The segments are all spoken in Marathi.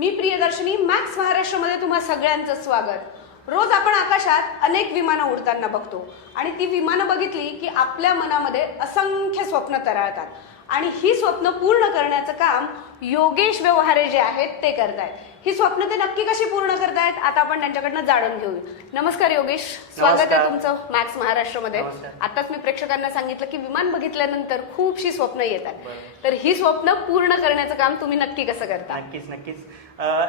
मी प्रियदर्शनी मॅक्स महाराष्ट्रामध्ये तुम्हा सगळ्यांचं स्वागत। रोज आपण आकाशात अनेक विमानं उडताना बघतो आणि ती विमानं बघितली की आपल्या मनामध्ये असंख्य स्वप्न तरळतात आणि ही स्वप्न पूर्ण करण्याचं काम योगेश व्यवहारे जे आहेत ते करतायत। ही स्वप्न ते नक्की कशी पूर्ण करतायत आता आपण त्यांच्याकडनं जाणून घेऊ। नमस्कार योगेश, स्वागत आहे तुमचं मॅक्स महाराष्ट्रामध्ये। आताच मी प्रेक्षकांना सांगितलं की विमान बघितल्यानंतर खूपशी स्वप्न येतात, तर ही स्वप्न पूर्ण करण्याचं काम तुम्ही नक्की कसं करता? नक्कीच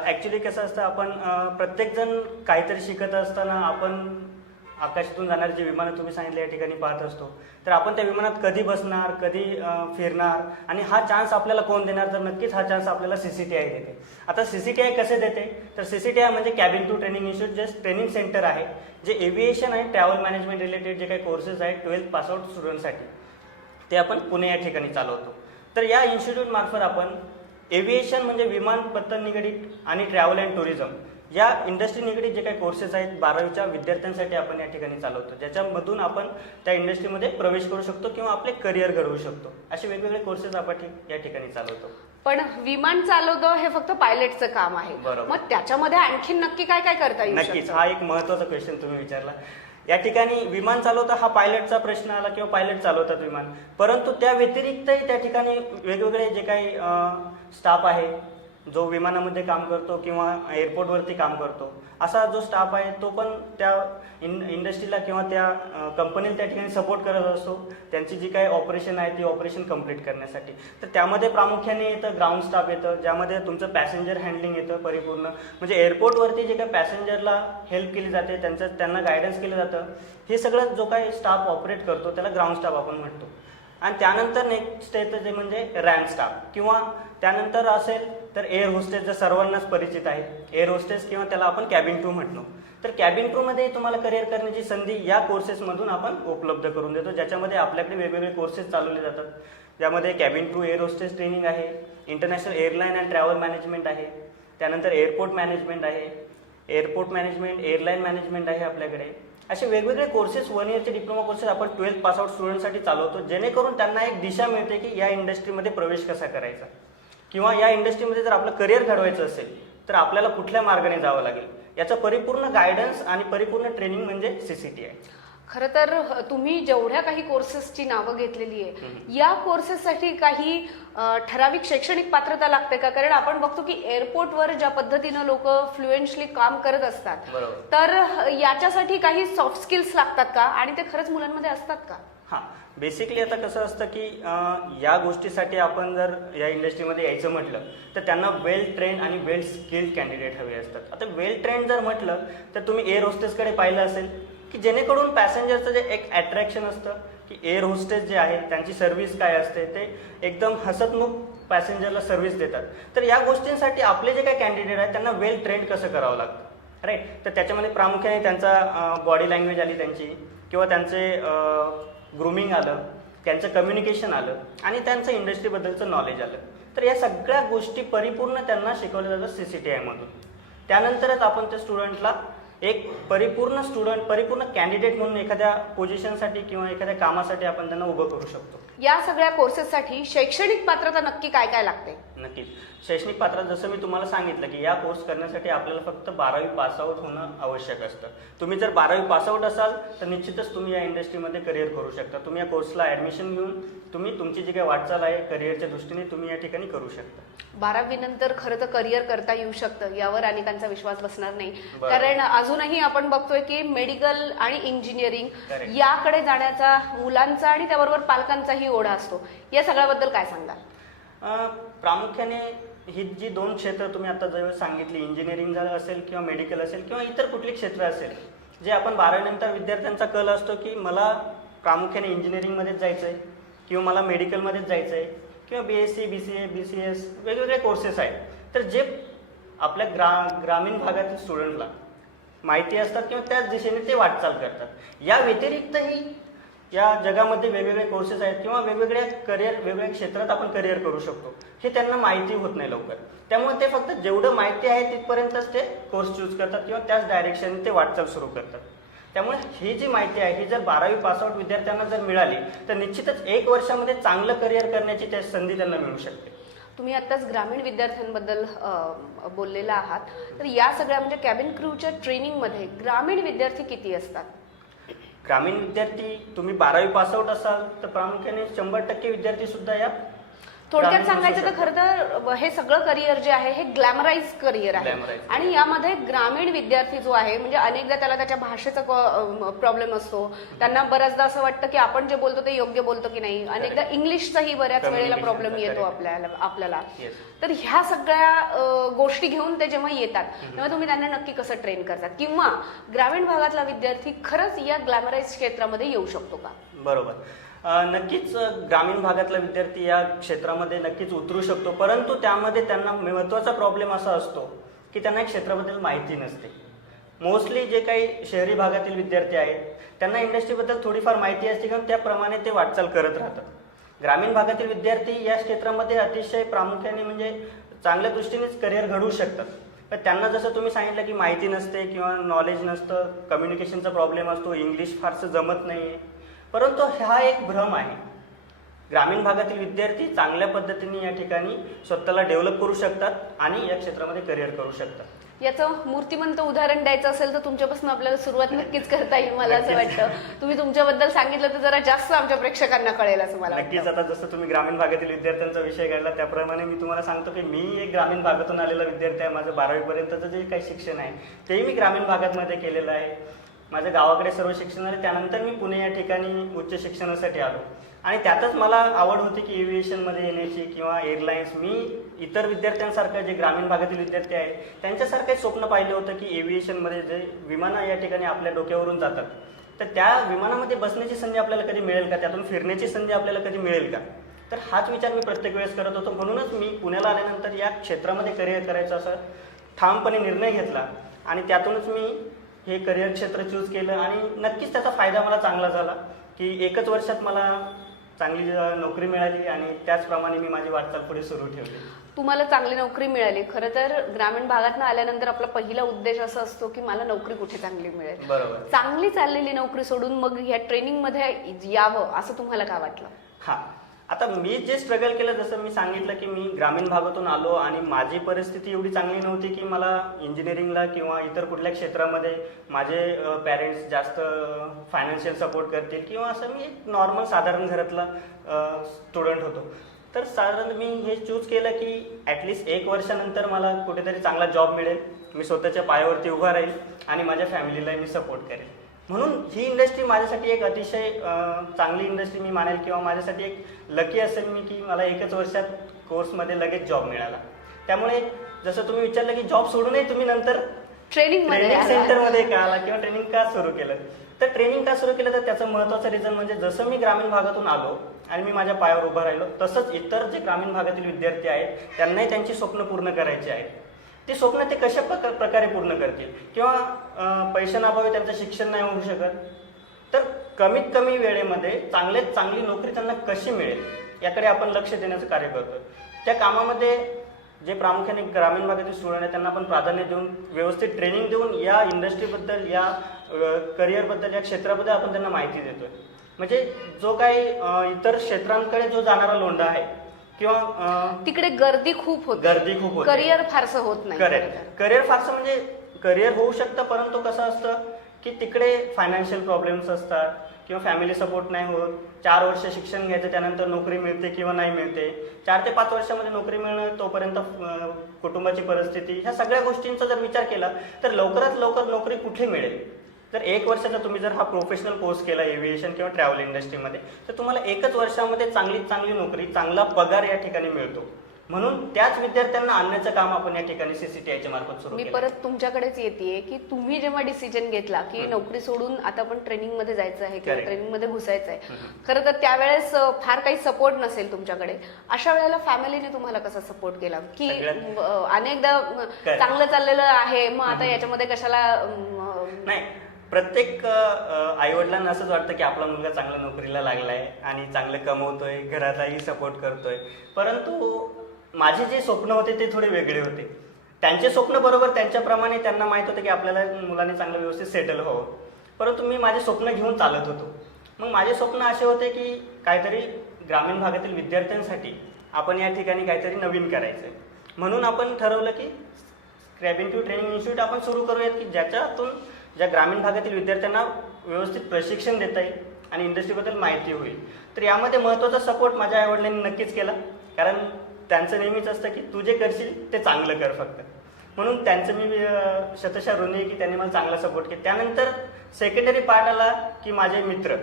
ऍक्च्युली कसं असतं, आपण प्रत्येक जण काहीतरी शिकत असताना आपण आकाशातून जाणारी जी विमानं तुम्ही सांगितले या ठिकाणी पाहत असतो, तर आपण त्या विमानात कधी बसणार, कधी फिरणार आणि हा चान्स आपल्याला कोण देणार? तर नक्कीच हा चान्स आपल्याला CCTI देते। आता CCTI कसे देते? तर CCTI म्हणजे कॅबिन टू ट्रेनिंग इन्स्टिट्यूट, जे ट्रेनिंग सेंटर आहे, जे एव्हिएशन आणि ट्रॅव्हल मॅनेजमेंट रिलेटेड जे काही कोर्सेस आहेत 12th पासआउट स्टुडंटसाठी, ते आपण पुणे या ठिकाणी चालवतो। तर या इन्स्टिट्यूट मार्फत आपण एव्हिएशन म्हणजे विमानपत्तन निगडीत आणि ट्रॅव्हल अँड टुरिझम या इंडस्ट्री निगडीत जे काही कोर्सेस आहेत 12वीच्या विद्यार्थ्यांसाठी आपण या ठिकाणी चालवतो, ज्याच्यामधून आपण त्या इंडस्ट्रीमध्ये प्रवेश करू शकतो किंवा आपले करिअर घडवू शकतो। असे वेगवेगळे कोर्सेस आपण या ठिकाणी चालवतो। पण विमान चालवतो हे फक्त पायलटचं काम आहे, मग त्याच्यामध्ये आणखी नक्की काय काय करता येईल? नक्कीच, हा एक महत्त्वाचा क्वेश्चन तुम्ही विचारला। या ठिकाणी विमान चालवता हा पायलटचा प्रश्न आला किंवा पायलट चालवतात विमान, परंतु त्या व्यतिरिक्तही त्या ठिकाणी वेगवेगळे जे काही स्टाफ आहे जो विमानामध्ये काम करतो किंवा एअरपोर्टवरती काम करतो, असा जो स्टाफ आहे तो पण त्या इंडस्ट्रीला किंवा त्या कंपनीला त्या ठिकाणी सपोर्ट करत असतो, त्यांची जी काही ऑपरेशन आहे ती ऑपरेशन कंप्लीट करण्यासाठी। तर त्यामध्ये प्रामुख्याने येतं ग्राउंड स्टाफ येतं, ज्यामध्ये तुमचं पॅसेंजर हँडलिंग येतं परिपूर्ण, म्हणजे एअरपोर्टवरती जे काही पॅसेंजरला हेल्प केली जाते, त्यांना गायडन्स केलं जातं, हे सगळं जो काही स्टाफ ऑपरेट करतो त्याला ग्राउंड स्टाफ आपण म्हणतो। आणि त्यानंतर नेक्स्ट येतं जे म्हणजे रॅम स्टाफ, किंवा त्यानंतर असेल तर एअर होस्टेस, जे सर्वांनाच परिचित आहे, एअर होस्टेस किंवा त्याला आपण कॅबिन क्रू म्हटलो। तर कॅबिन क्रूमध्ये तुम्हाला करिअर करण्याची संधी या कोर्सेसमधून आपण उपलब्ध करून देतो, ज्याच्यामध्ये आपल्याकडे वेगवेगळे कोर्सेस चालवले जातात, ज्यामध्ये cabin crew air hostess training आहे, international airline and travel management आहे, त्यानंतर एअरपोर्ट मॅनेजमेंट आहे, एअरपोर्ट मॅनेजमेंट, एअरलाईन मॅनेजमेंट आहे आपल्याकडे। असे वेगवेगळे कोर्सेस 1 इयरचे डिप्लोमा कोर्सेस आपण 12th पासआउट स्टुडंटसाठी चालवतो, जेणेकरून त्यांना एक दिशा मिळते की या इंडस्ट्रीमध्ये प्रवेश कसा करायचा किंवा या इंडस्ट्रीमध्ये जर आपलं करिअर घडवायचं असेल तर आपल्याला कुठल्या मार्गाने जावं लागेल, याचं परिपूर्ण गायडन्स आणि परिपूर्ण ट्रेनिंग म्हणजे CCTI। खरं तर तुम्ही जेवढ्या काही कोर्सेसची नावं घेतलेली आहे, या कोर्सेससाठी काही ठराविक शैक्षणिक पात्रता लागते का? कारण आपण बघतो की एअरपोर्टवर ज्या पद्धतीनं लोक फ्लुएंटली काम करत असतात, तर याच्यासाठी काही सॉफ्ट स्किल्स लागतात का आणि ते खरंच मुलांमध्ये असतात का? हां, बेसिकली आता कसं असतं की या गोष्टीसाठी आपण जर या इंडस्ट्रीमध्ये यायचं म्हटलं तर त्यांना वेल ट्रेन आणि वेल स्किल्ड कॅन्डिडेट हवे असतात। आता वेल ट्रेन जर म्हटलं तर तुम्ही एअर होस्टेसकडे पाहिलं असेल की जेणेकरून पॅसेंजरचं जे एक अट्रॅक्शन असतं की एअर होस्टेस जे आहे त्यांची सर्व्हिस काय असते, ते एकदम हसतमुख पॅसेंजरला सर्व्हिस देतात। तर या गोष्टींसाठी आपले जे काही कॅन्डिडेट आहेत त्यांना वेल ट्रेन कसं करावं लागतं, राईट? तर त्याच्यामध्ये प्रामुख्याने त्यांचा बॉडी लँग्वेज आली त्यांची, किंवा त्यांचे ग्रूमिंग आलं, त्यांचं कम्युनिकेशन आलं आणि त्यांचं इंडस्ट्रीबद्दलचं नॉलेज आलं। तर या सगळ्या गोष्टी परिपूर्ण त्यांना शिकवल्या जातात CCTI मधून। त्यानंतरच आपण त्या स्टुडंटला एक परिपूर्ण कॅन्डिडेट म्हणून एखाद्या पोझिशनसाठी किंवा एखाद्या कामासाठी आपण त्यांना उभं करू शकतो। या सगळ्या कोर्सेससाठी शैक्षणिक पात्रता नक्की काय काय लागते? नक्कीच, शैक्षणिक पात्रता जसं मी तुम्हाला सांगितलं की या कोर्स करण्यासाठी आपल्याला फक्त 12वी पासआउट होणं आवश्यक असतं। तुम्ही जर 12वी पासआउट असाल तर निश्चितच तुम्ही या इंडस्ट्रीमध्ये करिअर करू शकता। तुम्ही या कोर्सला ऍडमिशन घेऊन तुम्ही तुमची जी काही वाटचाल आहे करिअरच्या दृष्टीने तुम्ही या ठिकाणी करू शकता। 12वी नंतर खरं तर करिअर करता येऊ शकतं, यावर अनेकांचा विश्वास बसणार नाही, कारण अजूनही आपण बघतोय की मेडिकल आणि इंजिनिअरिंग याकडे जाण्याचा मुलांचा आणि त्याबरोबर पालकांचाही ओढा असतो। या सगळ्याबद्दल काय सांगाल? प्रामुख्याने ही जी 2 क्षेत्र तुम्ही आता जेव्हा सांगितली, इंजिनिअरिंग असेल किंवा मेडिकल असेल किंवा इतर कुठली क्षेत्र असेल, जे आपण 12वी नंतर विद्यार्थ्यांचा कल असतो की मला प्रामुख्याने इंजिनिअरिंगमध्येच जायचं आहे किंवा मला मेडिकलमध्येच जायचं आहे किंवा BSc, BCA, BCS वेगवेगळे कोर्सेस आहेत, तर जे आपल्या ग्रामीण भागातील स्टुडंटला माहिती असतात किंवा त्याच दिशेने ते वाटचाल करतात। या व्यतिरिक्तही या जगामध्ये वेगवेगळे कोर्सेस आहेत किंवा वेगवेगळ्या क्षेत्रात आपण करिअर करू शकतो, हे त्यांना माहिती होत नाही लवकर। त्यामुळे ते फक्त जेवढं माहिती आहे तिथपर्यंतच ते कोर्स चूज करतात किंवा त्याच डायरेक्शनने ते वाटचाल सुरू करतात। त्यामुळे ही जी माहिती आहे ही जर 12वी पासआउट विद्यार्थ्यांना जर मिळाली तर निश्चितच 1 वर्षामध्ये चांगलं करिअर करण्याची संधी त्यांना मिळू शकते। तुम्ही आत्ताच ग्रामीण विद्यार्थ्यांबद्दल बोललेला आहात, तर या सगळ्या म्हणजे कॅबिन क्रूच्या ट्रेनिंगमध्ये ग्रामीण विद्यार्थी किती असतात? ग्रामीण विद्यार्थी तुम्ही 12वी पासआउट असाल तर प्रामुख्याने 100% विद्यार्थी सुद्धा या थोडक्यात ग्रामीण सांगायचं असू तर खरं तर हे सगळं करिअर जे आहे हे ग्लॅमराईज करिअर आहे Glamorize. आणि यामध्ये ग्रामीण विद्यार्थी जो आहे म्हणजे अनेकदा त्याला त्याच्या भाषेचा प्रॉब्लेम असतो, त्यांना बऱ्याचदा असं वाटतं की आपण जे बोलतो ते योग्य बोलतो की नाही, अनेकदा इंग्लिशचाही बऱ्याच वेळेला प्रॉब्लेम Communication येतो correct. आपल्याला. Yes. तर ह्या सगळ्या गोष्टी घेऊन ते जेव्हा येतात तेव्हा तुम्ही त्यांना नक्की कसं ट्रेन करतात, किंवा ग्रामीण भागातला विद्यार्थी खरंच या ग्लॅमराईज क्षेत्रामध्ये येऊ शकतो का? बरोबर. नक्कीच ग्रामीण भागातला विद्यार्थी या क्षेत्रामध्ये नक्कीच उतरू शकतो, परंतु त्यामध्ये त्यांना महत्त्वाचा प्रॉब्लेम असा असतो की त्यांना या क्षेत्राबद्दल माहिती नसते. मोस्टली जे काही शहरी भागातील विद्यार्थी आहेत त्यांना इंडस्ट्रीबद्दल थोडीफार माहिती असते किंवा त्याप्रमाणे ते वाटचाल करत राहतात. ग्रामीण भागातील विद्यार्थी या क्षेत्रामध्ये अतिशय प्रामुख्याने म्हणजे चांगल्या दृष्टीनेच करिअर घडवू शकतात. पण त्यांना जसं तुम्ही सांगितलं की माहिती नसते किंवा नॉलेज नसतं, कम्युनिकेशनचा प्रॉब्लेम असतो, इंग्लिश फारसं जमत नाही, परंतु हा एक भ्रम आहे. ग्रामीण भागातील विद्यार्थी चांगल्या पद्धतीने या ठिकाणी स्वतःला डेव्हलप करू शकतात आणि या क्षेत्रामध्ये करिअर करू शकतात. याचं मूर्तिमंत उदाहरण द्यायचं असेल तर तुमच्यापासून आपल्याला सुरुवात नक्कीच करता येईल, मला असं वाटतं. तुम्ही तुमच्याबद्दल सांगितलं तर जरा जास्त आमच्या प्रेक्षकांना कळेल असं मला नक्कीच. आता जसं तुम्ही ग्रामीण भागातील विद्यार्थ्यांचा विषय काढला त्याप्रमाणे मी तुम्हाला सांगतो की मी एक ग्रामीण भागातून आलेला विद्यार्थी आहे. माझं 12वी पर्यंतचं जे काही शिक्षण आहे तेही मी ग्रामीण भागामध्ये केलेलं आहे. माझ्या गावाकडे सर्व शिक्षण आहे. त्यानंतर मी पुणे या ठिकाणी उच्च शिक्षणासाठी आलो आणि त्यातच मला आवड होती की एव्हिएशनमध्ये येण्याची किंवा एअरलाईन्स. मी इतर विद्यार्थ्यांसारखं जे ग्रामीण भागातील विद्यार्थी आहेत त्यांच्यासारखं स्वप्न पाहिलं होतं की एव्हिएशनमध्ये जे विमानं या ठिकाणी आपल्या डोक्यावरून जातात तर त्या विमानामध्ये बसण्याची संधी आपल्याला कधी मिळेल का, त्यातून फिरण्याची संधी आपल्याला कधी मिळेल का. तर हाच विचार मी प्रत्येक वेळेस करत होतो. म्हणूनच मी पुण्याला आल्यानंतर या क्षेत्रामध्ये करिअर करायचा असा ठामपणे निर्णय घेतला आणि त्यातूनच मी हे करिअर क्षेत्र चूज केलं आणि नक्कीच त्याचा फायदा मला चांगला झाला की 1च वर्षात मला चांगली नोकरी मिळाली आणि त्याचप्रमाणे मी माझी वाटचाल पुढे सुरू ठेवली. तुम्हाला चांगली नोकरी मिळाली. खरं तर ग्रामीण भागातून आल्यानंतर आपला पहिला उद्देश असा असतो की मला नोकरी कुठे चांगली मिळेल. बरोबर. चांगली चाललेली नोकरी सोडून मग ह्या ट्रेनिंगमध्ये यावं असं तुम्हाला काय वाटलं? हा, आता मी जे स्ट्रगल केलं जसं मी सांगितलं की मी ग्रामीण भागातून आलो आणि माझी परिस्थिती एवढी चांगली नव्हती की मला इंजिनिअरिंगला किंवा इतर कुठल्या क्षेत्रामध्ये माझे पॅरेंट्स जास्त फायनान्शियल सपोर्ट करतील किंवा असं. मी एक नॉर्मल साधारण घरातला स्टुडंट होतो. तर साधारण मी हे चूज केलं की ॲटलिस्ट 1 वर्षानंतर मला कुठेतरी चांगला जॉब मिळेल, मी स्वतःच्या पायावरती उभा राहील आणि माझ्या फॅमिलीला मी सपोर्ट करेल. म्हणून ही इंडस्ट्री माझ्यासाठी एक अतिशय चांगली इंडस्ट्री मी मानेल किंवा माझ्यासाठी एक लकी असेल मी की मला 1च वर्षात कोर्समध्ये लगेच जॉब मिळाला. त्यामुळे जसं तुम्ही विचारलं की जॉब सोडूनही तुम्ही नंतर ट्रेनिंग सेंटरमध्ये का आला किंवा ट्रेनिंग का सुरू केलं, तर ट्रेनिंग का सुरू केलं तर त्याचं महत्त्वाचं रिझन म्हणजे जसं मी ग्रामीण भागातून आलो आणि मी माझ्या पायावर उभं राहिलो तसंच इतर जे ग्रामीण भागातील विद्यार्थी आहेत त्यांनाही त्यांची स्वप्न पूर्ण करायची आहेत. ते स्वप्न ते कशा प्रकारे पूर्ण करतील किंवा पैशांअभावी त्यांचं शिक्षण नाही होऊ शकत, तर कमीत कमी वेळेमध्ये चांगल्यात चांगली नोकरी त्यांना कशी मिळेल याकडे आपण लक्ष देण्याचं कार्य करतो. त्या कामामध्ये जे प्रामुख्याने ग्रामीण भागातील स्टुडंट आहेत त्यांना आपण प्राधान्य देऊन व्यवस्थित ट्रेनिंग देऊन या इंडस्ट्रीबद्दल, या करिअरबद्दल, या क्षेत्राबद्दल आपण त्यांना माहिती देतोय. म्हणजे जो काही इतर क्षेत्रांकडे जो जाणारा लोंढा आहे किंवा तिकडे गर्दी खूप होते, करिअर फारसं होत नाही. करिअर फारसं म्हणजे करिअर होऊ शकतं, परंतु कसं असतं की तिकडे फायनान्शियल प्रॉब्लेम्स असतात किंवा फॅमिली सपोर्ट नाही होत. 4 वर्ष शिक्षण घ्यायचं, त्यानंतर नोकरी मिळते किंवा नाही मिळते. 4 ते 5 वर्षामध्ये नोकरी मिळणं, तोपर्यंत कुटुंबाची परिस्थिती, ह्या सगळ्या गोष्टींचा जर विचार केला तर लवकरात लवकर नोकरी कुठे मिळेल. तर 1 वर्षाचा तुम्ही जर हा प्रोफेशनल कोर्स केला एव्हिएशन किंवा ट्रॅव्हल इंडस्ट्रीमध्ये तर तुम्हाला 1च वर्षामध्ये चांगली नोकरी, चांगला पगार या ठिकाणी मिळतो. म्हणून त्याच विद्यार्थ्यांना आणण्याचं काम आपण या ठिकाणी CCTI मार्फत सुरू केलं. मी परत तुमच्याकडेच येते की तुम्ही जेव्हा डिसिजन घेतला की नोकरी सोडून आता आपण ट्रेनिंग मध्ये जायचं आहे किंवा ट्रेनिंग मध्ये घुसायचं आहे, खरं तर त्यावेळेस फार काही सपोर्ट नसेल तुमच्याकडे. अशा वेळेला फॅमिलीने तुम्हाला कसा सपोर्ट केला की अनेकदा चांगलं चाललेलं आहे मग आता याच्यामध्ये कशाला नाही. प्रत्येक आईवडिलांना असंच वाटतं की आपला मुलगा चांगल्या नोकरीला लागलाय आणि चांगलं कमवतोय, घरालाही सपोर्ट करतोय. परंतु माझे जे स्वप्न होते ते थोडे वेगळे होते. त्यांचे स्वप्न बरोबर त्यांच्याप्रमाणे त्यांना माहित होतं की आपल्याला मुलाने चांगलं व्यवस्थित सेटल व्हावं, परंतु मी माझे स्वप्न घेऊन चालत होतो. मग माझे स्वप्न असे होते की काहीतरी ग्रामीण भागातील विद्यार्थ्यांसाठी आपण या ठिकाणी काहीतरी नवीन करायचं आहे. म्हणून आपण ठरवलं की क्रॅबिन क्यू ट्रेनिंग इन्स्टिट्यूट आपण सुरू करूयात की ज्याच्यातून ज्या ग्रामीण भागातील विद्यार्थ्यांना व्यवस्थित प्रशिक्षण देता येईल आणि इंडस्ट्रीबद्दल माहिती होईल. तर यामध्ये महत्त्वाचा सपोर्ट माझ्या आईवडिलांनी नक्कीच केला, कारण त्यांचं नेहमीच असतं की तू जे करशील ते चांगलं कर फक्त. म्हणून त्यांचं मी शतशः ऋणी आहे की त्यांनी मला चांगला सपोर्ट केला. त्यानंतर सेकंडरी पार्ट आला की माझे मित्र.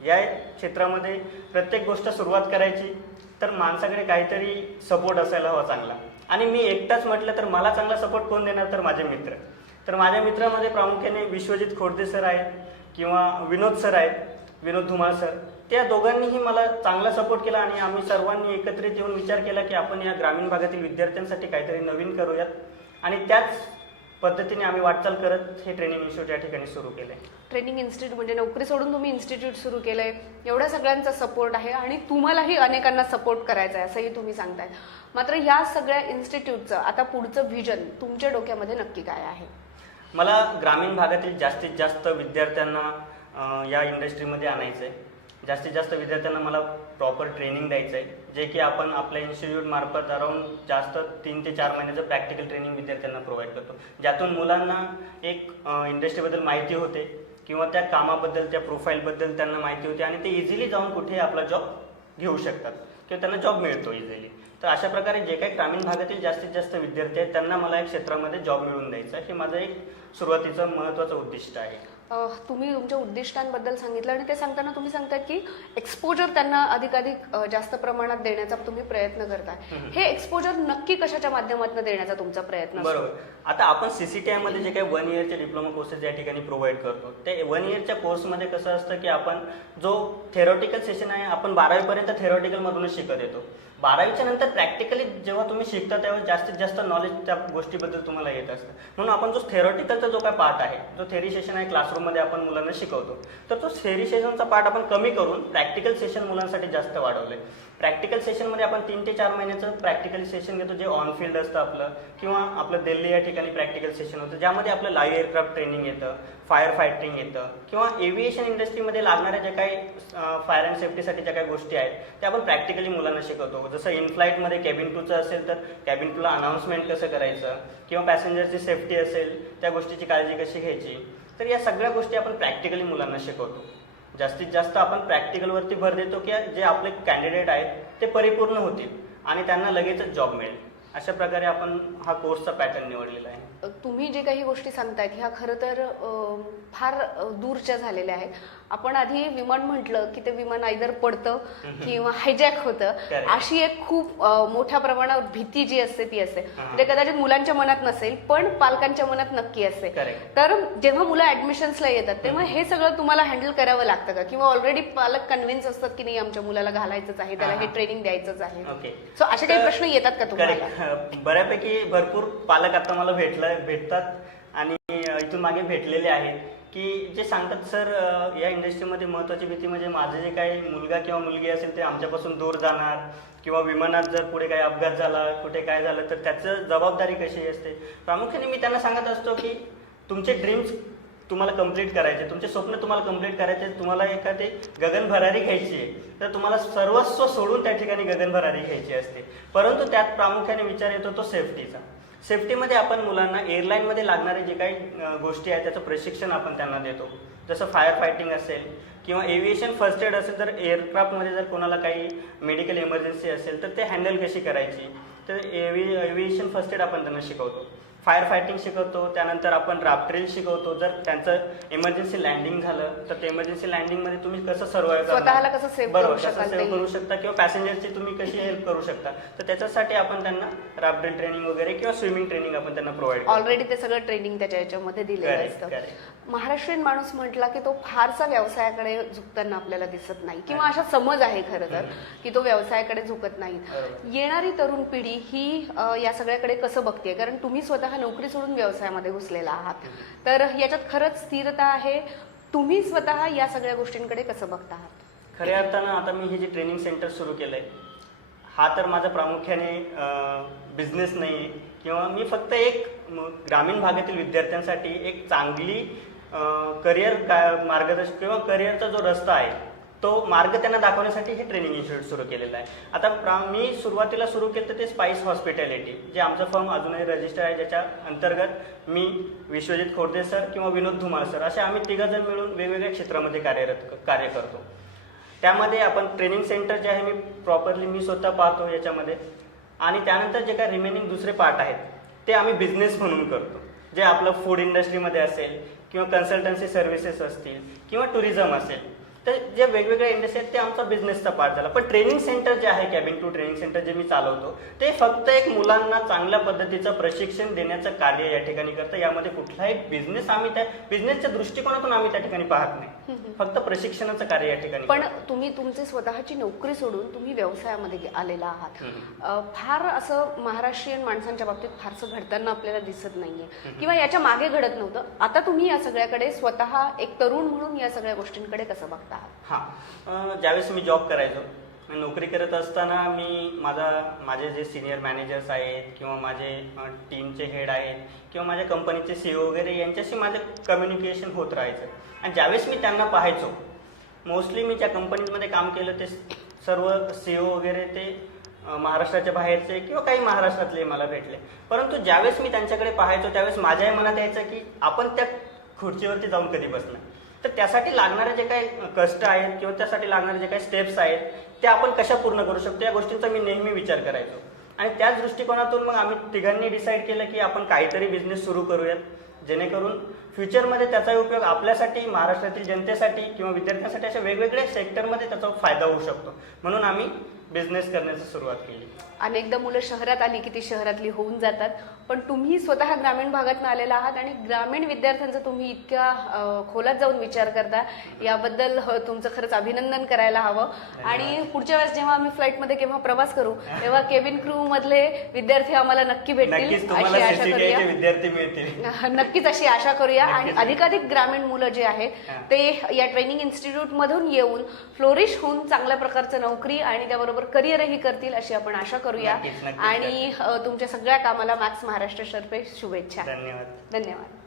या क्षेत्रामध्ये प्रत्येक गोष्ट सुरुवात करायची तर माणसाकडे काहीतरी सपोर्ट असायला हवा चांगला. आणि मी एकटाच म्हटलं तर मला चांगला सपोर्ट कोण देणार, तर माझे मित्र. तर माझ्या मित्रामध्ये प्रामुख्याने विश्वजित खोडदे सर आहेत किंवा विनोद सर आहेत, विनोद धुमाळ सर. त्या दोघांनीही मला चांगला सपोर्ट केला आणि आम्ही सर्वांनी एकत्रित येऊन विचार केला की आपण या ग्रामीण भागातील विद्यार्थ्यांसाठी काहीतरी नवीन करूयात. आणि त्याच पद्धतीने आम्ही वाटचाल करत हे ट्रेनिंग इन्स्टिट्यूट या ठिकाणी सुरू केलंय. ट्रेनिंग इन्स्टिट्यूट म्हणजे नोकरी सोडून तुम्ही इन्स्टिट्यूट सुरू केलंय, एवढ्या सगळ्यांचा सपोर्ट आहे आणि तुम्हालाही अनेकांना सपोर्ट करायचा आहे असंही तुम्ही सांगताय. मात्र या सगळ्या इन्स्टिट्यूटचं आता पुढचं व्हिजन तुमच्या डोक्यामध्ये नक्की काय आहे? मला ग्रामीण भागातील जास्तीत जास्त विद्यार्थ्यांना या इंडस्ट्रीमध्ये आणायचं आहे. जास्तीत जास्त विद्यार्थ्यांना मला प्रॉपर ट्रेनिंग द्यायचं आहे, जे की आपण आपल्या इन्स्टिट्यूट मार्फत अराउंड जास्त 3 ते 4 महिन्याचं प्रॅक्टिकल ट्रेनिंग विद्यार्थ्यांना प्रोव्हाइड करतो, ज्यातून मुलांना एक इंडस्ट्रीबद्दल माहिती होते किंवा त्या कामाबद्दल, त्या प्रोफाईलबद्दल त्यांना माहिती होते आणि ते इझिली जाऊन कुठे आपला जॉब घेऊ शकतात किंवा त्यांना जॉब मिळतो इझिली. तर अशा प्रकारे जे काही ग्रामीण भागातील जास्तीत जास्त विद्यार्थी आहेत त्यांना मला एक क्षेत्रामध्ये जॉब मिळवून द्यायचा, हे माझं एक सुरुवातीचं महत्त्वाचं उद्दिष्ट आहे. तुम्ही तुमच्या उद्दिष्टांबद्दल सांगितलं आणि ते सांगताना तुम्ही सांगताय की एक्सपोजर त्यांना अधिकाधिक जास्त प्रमाणात देण्याचा तुम्ही प्रयत्न करताय. हे एक्सपोजर नक्की कशाच्या माध्यमातून देण्याचा तुमचा प्रयत्न असतो? बरोबर. आता आपण CCTI मध्ये जे काही 1 इयरचे डिप्लोमा कोर्सेस या ठिकाणी प्रोव्हाइड करतो, ते 1 इयरच्या कोर्समध्ये कसं असतं की आपण जो थेरॉटिकल सेशन आहे आपण 12वी पर्यंत थेरॉटिकल मधूनच शिकत येतो. 12वीच्या नंतर प्रॅक्टिकली जेव्हा तुम्ही शिकता तेव्हा जास्तीत जास्त नॉलेज त्या गोष्टीबद्दल तुम्हाला येत असतं. म्हणून आपण जो थेरॉटिकलचा जो काय पार्ट आहे, जो थेरी सेशन आहे क्लासरूममध्ये आपण मुलांना शिकवतो, तर तो थेरी सेशनचा पार्ट आपण कमी करून प्रॅक्टिकल सेशन मुलांसाठी जास्त वाढवलंय. प्रॅक्टिकल सेशनमध्ये आपण 3 ते 4 महिन्याचं प्रॅक्टिकल सेशन घेतो, जे ऑन फील्ड असतं आपलं, किंवा आपलं दिल्ली या ठिकाणी प्रॅक्टिकल सेशन होतं, ज्यामध्ये आपलं लाईव्ह एअरक्राफ्ट ट्रेनिंग येतं, फायर फायटिंग येतं, किंवा एव्हिएशन इंडस्ट्रीमध्ये लागणाऱ्या ज्या काही फायर अँड सेफ्टीसाठी ज्या काही गोष्टी आहेत त्या आपण प्रॅक्टिकली मुलांना शिकवतो. जसं इन फ्लाईटमध्ये कॅबिन क्रूचं असेल तर कॅबिन क्रूला अनाउन्समेंट कसं करायचं, किंवा पॅसेंजरची सेफ्टी असेल त्या गोष्टीची काळजी कशी घ्यायची. तर या सगळ्या गोष्टी आपण प्रॅक्टिकली मुलांना शिकवतो. जास्तीत जास्त आपण प्रॅक्टिकलवरती भर देतो की जे आपले कॅन्डिडेट आहेत ते परिपूर्ण होतील आणि त्यांना लगेचच जॉब मिळेल. अशा प्रकारे आपण हा कोर्सचा पॅटर्न निवडलेला आहे. तुम्ही जे काही गोष्टी सांगतायत ह्या खरं तर फार दूरच्या झालेल्या आहेत. आपण आधी विमान म्हटलं की ते विमान आयदर पडतं किंवा हायजॅक होतं, अशी एक खूप मोठ्या प्रमाणावर भीती जी असते ती असते. म्हणजे कदाचित मुलांच्या मनात नसेल पण पालकांच्या मनात नक्की असते. तर जेव्हा मुलं ऍडमिशन्सला येतात तेव्हा हे सगळं तुम्हाला हँडल करावं लागतं का, किंवा ऑलरेडी पालक कन्व्हिन्स असतात की नाही आमच्या मुलाला घालायचंच आहे, त्याला हे ट्रेनिंग द्यायचंच आहे? सो असे काही प्रश्न येतात का तुम्हाला? बऱ्यापैकी भरपूर पालक आता मला भेटतात आणि इथून मागे भेटलेले आहेत की जे सांगतात, सर या इंडस्ट्रीमध्ये महत्त्वाची भीती म्हणजे माझं जे काही मुलगा किंवा मुलगी असेल ते आमच्यापासून दूर जाणार, किंवा विमानात जर पुढे काही अपघात झाला, कुठे काय झालं तर त्याचं जबाबदारी कशी असते. प्रामुख्याने मी त्यांना सांगत असतो की तुमचे ड्रीम्स तुम्हाला कंप्लीट करायचे, तुमचे स्वप्न तुम्हाला कंप्लीट करायचे, तुम्हाला एखादी गगनभरारी घ्यायची आहे तर तुम्हाला सर्वस्व सोडून त्या ठिकाणी गगनभरारी घ्यायची असते. परंतु त्यात प्रामुख्याने विचार येतो तो सेफ्टीचा. सेफ्टीमध्ये आपण मुलांना एअरलाईनमध्ये लागणारे जे काही गोष्टी आहेत त्याचं प्रशिक्षण आपण त्यांना देतो. जसं फायर फायटिंग असेल किंवा एव्हिएशन फर्स्ट एड असेल, तर एअरक्राफ्टमध्ये जर कोणाला काही मेडिकल इमर्जन्सी असेल तर ते हँडल कशी करायची, तर एव्हिएशन फर्स्ट एड आपण त्यांना शिकवतो. फायर फायटिंग शिकवतो. त्यानंतर आपण राफ्ट ड्रिल शिकवतो. जर त्यांचं इमर्जन्सी लँडिंग झालं तर ते इमर्जन्सी लँडिंगमध्ये तुम्ही कसं सर्वाइव्ह स्वतःला कसं सेव्ह करू शकता किंवा पॅसेंजरची तुम्ही कशी हेल्प करू शकता. तर त्याच्यासाठी आपण त्यांना राफ्ट ड्रिल ट्रेनिंग वगैरे किंवा स्विमिंग ट्रेनिंग आपण त्यांना प्रोव्हाइड करतो. ऑलरेडी ते सगळं ट्रेनिंग त्याच्या याच्यामध्ये दिलेलं असतं. महाराष्ट्रीयन माणूस म्हटला की तो फारसा व्यवसायाकडे झुकताना आपल्याला दिसत नाही, किंवा अशा समज आहे खरं तर की तो व्यवसायाकडे झुकत नाही. येणारी तरुण पिढी ही या सगळ्याकडे कसं बघते, कारण तुम्ही स्वतः नोकरी सोडून व्यवसायामध्ये घुसलेला आहात, तर याच्यात खरंच स्थिरता आहे. तुम्ही स्वतः या सगळ्या गोष्टींकडे कसं बघता आहात? खऱ्या अर्थानं आता मी हे जे ट्रेनिंग सेंटर सुरू केलंय हा तर माझा प्रामुख्याने बिझनेस नाही आहे, किंवा मी फक्त एक ग्रामीण भागातील विद्यार्थ्यांसाठी एक चांगली करिअर मार्गदर्शन किंवा करिअरचा जो रस्ता आहे तो मार्ग त्यांना दाखवण्यासाठी हे ट्रेनिंग इन्स्टिट्यूट सुरू केलेलं आहे. आता मी सुरुवातीला सुरू केलं तर ते स्पाइस हॉस्पिटॅलिटी, जे आमचं फर्म अजूनही रजिस्टर आहे, ज्याच्या अंतर्गत मी, विश्वजित खोडदे सर किंवा विनोद धुमाळ सर असे आम्ही तिघजण मिळून वेगवेगळ्या क्षेत्रामध्ये कार्य करतो. त्यामध्ये आपण ट्रेनिंग सेंटर जे आहे मी प्रॉपरली मी स्वतः पाहतो याच्यामध्ये, आणि त्यानंतर जे काही रिमेनिंग दुसरे पार्ट आहेत ते आम्ही बिझनेस म्हणून करतो, जे आपलं फूड इंडस्ट्रीमध्ये असेल किंवा कन्सल्टन्सी सर्व्हिसेस असतील किंवा टुरिझम असेल, तर जे वेगवेगळे इंडस्ट्री आहेत ते आमचा बिझनेसचा पार्ट झाला. पण ट्रेनिंग सेंटर जे आहे, कॅबिन टू ट्रेनिंग सेंटर जे मी चालवतो, ते फक्त एक मुलांना चांगल्या पद्धतीचं प्रशिक्षण देण्याचं कार्य या ठिकाणी करतं. यामध्ये कुठलाही बिझनेस आम्ही त्या बिझनेसच्या दृष्टिकोनातून आम्ही त्या ठिकाणी पाहत नाही, फक्त प्रशिक्षणाचं कार्य या ठिकाणी. पण तुम्ही तुमची स्वतःची नोकरी सोडून तुम्ही व्यवसायामध्ये आलेला आहात. फार असं महाराष्ट्रीयन माणसांच्या बाबतीत फारसं घडताना आपल्याला दिसत नाहीये किंवा याच्या मागे घडत नव्हतं. आता तुम्ही या सगळ्याकडे स्वतः एक तरुण म्हणून या सगळ्या गोष्टींकडे कसं बघता? ज्यावेळेस मी जॉब करायचो, मी नोकरी करत असताना मी माझे जे सिनियर मॅनेजर्स आहेत किंवा माझे टीमचे हेड आहेत किंवा माझ्या कंपनीचे CEO वगैरे यांच्याशी माझं कम्युनिकेशन होत राहायचं. आणि ज्यावेळेस मी त्यांना पाहायचो, मोस्टली मी ज्या कंपनीमध्ये काम केलं ते सर्व CEO वगैरे ते महाराष्ट्राच्या बाहेरचे किंवा काही महाराष्ट्रातले मला भेटले. परंतु ज्यावेळेस मी त्यांच्याकडे पाहायचो त्यावेळेस माझ्याही मनात यायचं की आपण त्या खुर्चीवरती जाऊन कधी बसणार. तर त्यासाठी लागणारे जे काही कष्ट आहेत किंवा त्यासाठी लागणारे जे काही स्टेप्स आहेत ते आपण कशा पूर्ण करू शकतो या गोष्टींचा मी नेहमी विचार करायचो. आणि त्याच दृष्टिकोनातून मग आम्ही तिघांनी डिसाईड केलं की आपण काहीतरी बिझनेस सुरू करूयात, जेणेकरून फ्युचरमध्ये त्याचा उपयोग आपल्यासाठी, महाराष्ट्रातील जनतेसाठी किंवा विद्यार्थ्यांसाठी अशा वेगवेगळ्या सेक्टरमध्ये त्याचा फायदा होऊ शकतो. म्हणून आम्ही बिझनेस करण्याची सुरुवात केली. अनेकदा मुलं शहरात आली की ती शहरातली होऊन जातात, पण तुम्ही स्वतः ग्रामीण भागातून आलेला आहात आणि ग्रामीण विद्यार्थ्यांचा तुम्ही इतक्या खोलात जाऊन विचार करता, याबद्दल तुमचं खरंच अभिनंदन करायला हवं. आणि पुढच्या वेळेस जेव्हा आम्ही फ्लाईटमध्ये केव्हा प्रवास करू तेव्हा केबिन क्रू मधले विद्यार्थी आम्हाला नक्की भेटतील अशी आशा करूया. विद्यार्थी मिळतील नक्कीच अशी आशा करूया. आणि अधिकाधिक ग्रामीण मुलं जे आहेत ते या ट्रेनिंग इन्स्टिट्यूट मधून येऊन फ्लोरिश होऊन चांगल्या प्रकारचं नोकरी आणि त्याबरोबर करिअरही करतील अशी आपण आशा करूया. आणि तुमच्या सगळ्या कामाला मॅक्स महाराष्ट्र तर्फे शुभेच्छा. धन्यवाद. धन्यवाद.